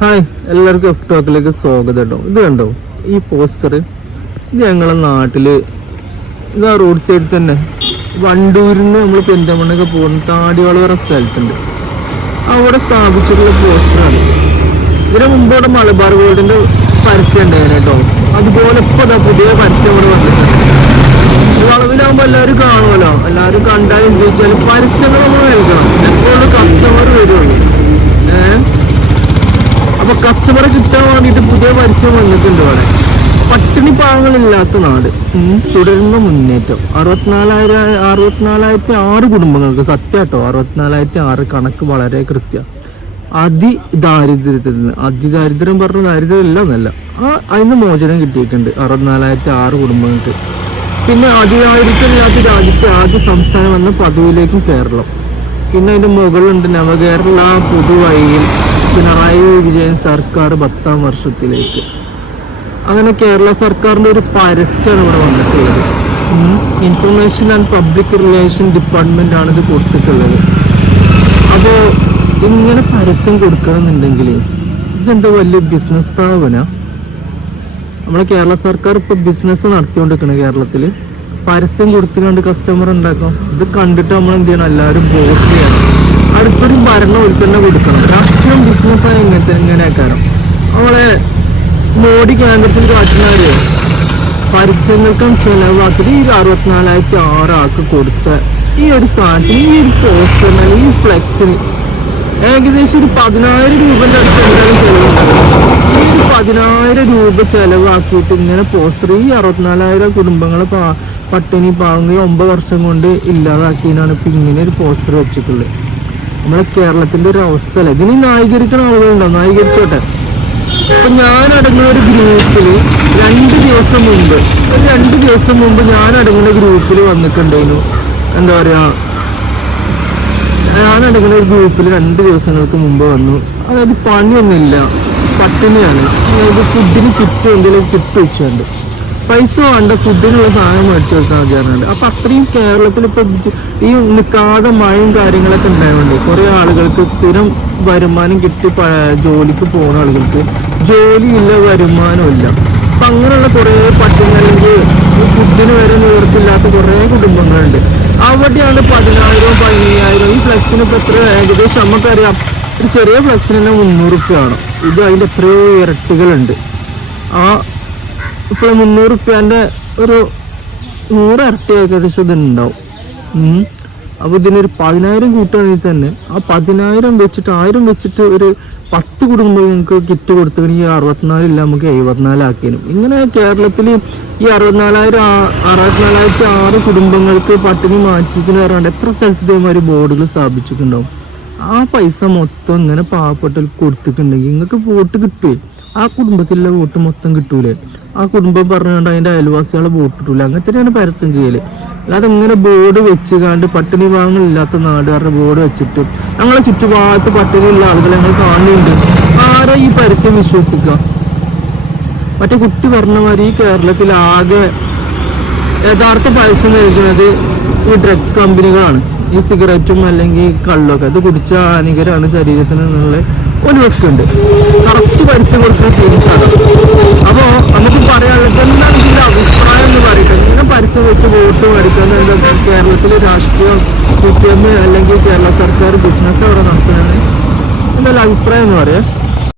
Hi എല്ലാവർക്കും F ടോക്കിലേക്ക് സ്വാഗതം കേട്ടോ. ഇത് കണ്ടോ? ഈ പോസ്റ്റർ ഇത് ഞങ്ങളെ നാട്ടിൽ ഇത് ആ റോഡ് സൈഡിൽ തന്നെ. വണ്ടൂരിൽ നിന്ന് നമ്മൾ പെരിന്തമണ്ണൊക്കെ പോകുന്ന താടിവളവറ സ്ഥലത്തുണ്ട്. അവിടെ സ്ഥാപിച്ചിട്ടുള്ള പോസ്റ്ററാണ് ഇതിന് മുമ്പ് മലബാർ ഗോൾഡിന്റെ പരസ്യം ഉണ്ടായിരുന്നു കേട്ടോ. അതുപോലെ ഇപ്പോൾ അതാ പുതിയ പരസ്യം ഇവിടെ വന്നിട്ടുണ്ട്. ഈ വളവിലാകുമ്പോ എല്ലാവരും കാണുമല്ലോ. എല്ലാവരും കണ്ടാൽ വെച്ചാൽ പരസ്യങ്ങൾ നമ്മൾ നൽകണം. എപ്പോഴും കസ്റ്റമർ വരുള്ളൂ. അപ്പൊ ചുറ്റാൻ വേണ്ടിയിട്ട് പുതിയ പരസ്യം വന്നിട്ടുണ്ട് ഇവിടെ. പട്ടിണി പാവങ്ങളില്ലാത്ത നാട്. തുടരുന്ന മുന്നേറ്റം. അറുപത്തിനാലായിരം അറുപത്തിനാലായിരത്തി ആറ് കുടുംബങ്ങൾക്ക് സത്യാട്ടോ അറുപത്തിനാലായിരത്തി ആറ് കണക്ക് വളരെ കൃത്യ. അതിദാരിദ്ര്യത്തിൽ നിന്ന് അതിദാരിദ്ര്യം പറഞ്ഞ ദാരിദ്ര്യം ഇല്ല എന്നല്ല ആ അതിന് മോചനം കിട്ടിയിട്ടുണ്ട് അറുപത്തിനാലായിരത്തി ആറ് കുടുംബങ്ങൾക്ക്. പിന്നെ അതിദാരിദ്ര്യമില്ലാത്ത രാജ്യത്തെ ആദ്യ സംസ്ഥാനം എന്ന പദവിയിലേക്കും കേരളം. പിന്നെ അതിന്റെ മുകളിലുണ്ട് നവകേരള പുതുവഴിയിൽ പിണറായി വിജയൻ സർക്കാർ പത്താം വർഷത്തിലേക്ക്. അങ്ങനെ കേരള സർക്കാരിന്റെ ഒരു പരസ്യമാണ് ഇവിടെ വന്നിട്ടുള്ളത്. Information and public relation department ആണ് ഇത് കൊടുത്തിട്ടുള്ളത്. അപ്പോൾ ഇങ്ങനെ പരസ്യം കൊടുക്കണമെന്നുണ്ടെങ്കിൽ ഇതെന്താ വലിയ ബിസിനസ് സ്ഥാപന? നമ്മളെ കേരള സർക്കാർ ഇപ്പോൾ ബിസിനസ് നടത്തിക്കൊണ്ടിരിക്കണം കേരളത്തിൽ പരസ്യം കൊടുത്തുകൊണ്ട് കസ്റ്റമർ ഉണ്ടാക്കാം. ഇത് കണ്ടിട്ട് നമ്മൾ എന്ത് ചെയ്യണം? എല്ലാവരും വോട്ട് അടുത്തൊരു ഭരണം തന്നെ കൊടുക്കണം. രാഷ്ട്രീയം ബിസിനസ്സായി ഇങ്ങനത്തെ ഇങ്ങനെയൊക്കെ നമ്മളെ മോഡി കേന്ദ്രത്തിൽ കാട്ടുന്നവര് പരസ്യങ്ങൾക്കും ചെലവാക്കിയിട്ട് ഈ അറുപത്തിനാലായിരത്തി ആറാൾക്ക് കൊടുത്ത ഈ ഒരു സാധനം ഈ ഒരു പോസ്റ്ററിന് ഈ ഫ്ലെക്സിന് ഏകദേശം ഒരു പതിനായിരം രൂപന്റെ അടുത്ത് എന്തായാലും ചെലവുണ്ടാകും ഈ ഒരു പതിനായിരം രൂപ ചെലവാക്കിയിട്ട് ഇങ്ങനെ പോസ്റ്റർ ഈ അറുപത്തിനാലായിരം കുടുംബങ്ങളെ പട്ടിണി പാവങ്ങൾ ഒമ്പത് വർഷം കൊണ്ട് ഇല്ലാതാക്കിയതിനാണ് ഇപ്പൊ ഇങ്ങനെ ഒരു പോസ്റ്റർ വെച്ചിട്ടുള്ളത്. നമ്മളെ കേരളത്തിന്റെ ഒരു അവസ്ഥ അല്ല ഇതിന് ന്യായീകരിക്കണ ആളുകളുണ്ടോ? ന്യായീകരിച്ചോട്ടെ. അപ്പൊ ഞാൻ അടങ്ങുന്ന ഒരു ഗ്രൂപ്പിൽ രണ്ട് ദിവസം മുമ്പ് ഒരു രണ്ട് ദിവസം മുമ്പ് ഞാൻ അടങ്ങുന്ന ഗ്രൂപ്പിൽ വന്നിട്ടുണ്ടായിരുന്നു. എന്താ പറയാ? ഞാൻ അടങ്ങുന്ന ഒരു ഗ്രൂപ്പിൽ രണ്ട് ദിവസങ്ങൾക്ക് മുമ്പ് വന്നു. അതായത് പണിയൊന്നുമില്ല. പട്ടിണിയാണ്. ഫുഡിന് കിറ്റ് എന്തെങ്കിലും കിറ്റ് വെച്ചുണ്ട് പൈസ വേണ്ട ഫുഡിനുള്ള സാധനം മേടിച്ചു കൊടുക്കാൻ വിചാരണുണ്ട് അപ്പൊ അത്രയും കേരളത്തിൽ ഇപ്പൊ ഈ നിൽക്കാതെ മഴയും കാര്യങ്ങളൊക്കെ ഉണ്ടായതുകൊണ്ട് കുറെ ആളുകൾക്ക് സ്ഥിരം വരുമാനം കിട്ടി ജോലിക്ക് പോകുന്ന ആളുകൾക്ക് ജോലിയില്ല വരുമാനമില്ല അപ്പൊ അങ്ങനെയുള്ള കുറെ ഈ ഫുഡിന് വരെ നിവർത്തില്ലാത്ത കുറെ കുടുംബങ്ങളുണ്ട്. അവിടെയാണ് പതിനായിരവും പതിനയ്യായിരവും. ഈ ഫ്ലെക്സിന് ഇപ്പൊ എത്ര ഏകദേശം നമുക്കറിയാം. ഒരു ചെറിയ ഫ്ലെക്സിന് തന്നെ മുന്നൂറ് ഇത് അതിന്റെ എത്രയോ ഇരട്ടികളുണ്ട്. ആ ഇപ്പോൾ മുന്നൂറ് റുപ്യാന്റെ ഒരു നൂറ് ഇരട്ടി ഏകദേശം ഇതുണ്ടാവും. അപ്പോൾ അപ്പൊ ഇതിനൊരു പതിനായിരം കൂട്ടുകയാണെങ്കിൽ തന്നെ ആ പതിനായിരം വെച്ചിട്ട് ആയിരം വെച്ചിട്ട് ഒരു പത്ത് കുടുംബം നിങ്ങൾക്ക് കിറ്റ് കൊടുത്തുകഴിഞ്ഞാൽ ഈ അറുപത്തിനാലില്ല നമുക്ക് എഴുപത്തിനാലാക്കിയനും ഇങ്ങനെ കേരളത്തിൽ ഈ അറുപത്തിനാലായിരം അറുപത്തിനാലായിരത്തി ആറ് കുടുംബങ്ങൾക്ക് പട്ടിണി മാറ്റിക്കുന്നു പറഞ്ഞാൽ എത്ര സ്ഥലത്ത് ഇതേമാതിരി ബോർഡുകൾ സ്ഥാപിച്ചിട്ടുണ്ടാവും? ആ പൈസ മൊത്തം ഇങ്ങനെ പാവപ്പെട്ടവർക്ക് കൊടുത്തിട്ടുണ്ടെങ്കിൽ നിങ്ങൾക്ക് വോട്ട് കിട്ടുവേ? ആ കുടുംബത്തിലെ വോട്ട് മൊത്തം കിട്ടൂലേ? ആ കുടുംബം പറഞ്ഞുകൊണ്ട് അതിന്റെ അയൽവാസികളെ വോട്ട് കിട്ടൂല? അങ്ങനത്തെയാണ് പരസ്യം ചെയ്യൽ. അല്ലാതെ ഇങ്ങനെ ബോർഡ് വെച്ച് കാണ്ട് പട്ടിണി ഭാഗങ്ങളില്ലാത്ത നാടുകാരുടെ ബോർഡ് വെച്ചിട്ട് ഞങ്ങളെ ചുറ്റുപാടത്ത് പട്ടിണിയുള്ള ആളുകൾ ഞങ്ങൾ കാണുന്നുണ്ട്. ആരാ ഈ പരസ്യം വിശ്വസിക്കുക മറ്റേ കുട്ടി പറഞ്ഞ മാതിരി ഈ കേരളത്തിൽ ആകെ യഥാർത്ഥ പരസ്യം നൽകുന്നത് ഈ ഡ്രഗ്സ് കമ്പനികളാണ് ഈ സിഗരറ്റും അല്ലെങ്കിൽ കള്ളൊക്കെ. അത് കുടിച്ച ഹാനികരമാണ് ശരീരത്തിന് എന്നുള്ള ഒരു വ്യക്തിയുണ്ട്. കറക്റ്റ് പരസ്യം കൊടുക്കുന്ന ടീംസാണ് അപ്പോ നമുക്ക് പറയാനുള്ളത് എന്താണ് ഇതിന്റെ അഭിപ്രായം എന്ന് പറയട്ടെ ഇങ്ങനെ പരസ്യം വെച്ച് വോട്ട് മേടിക്കുന്ന എന്താ കേരളത്തിലെ രാഷ്ട്രീയം സി പി എം അല്ലെങ്കിൽ കേരള സർക്കാർ ബിസിനസ് അവിടെ നടത്തുകയാണ് എന്തായാലും അഭിപ്രായം എന്ന് പറയാം?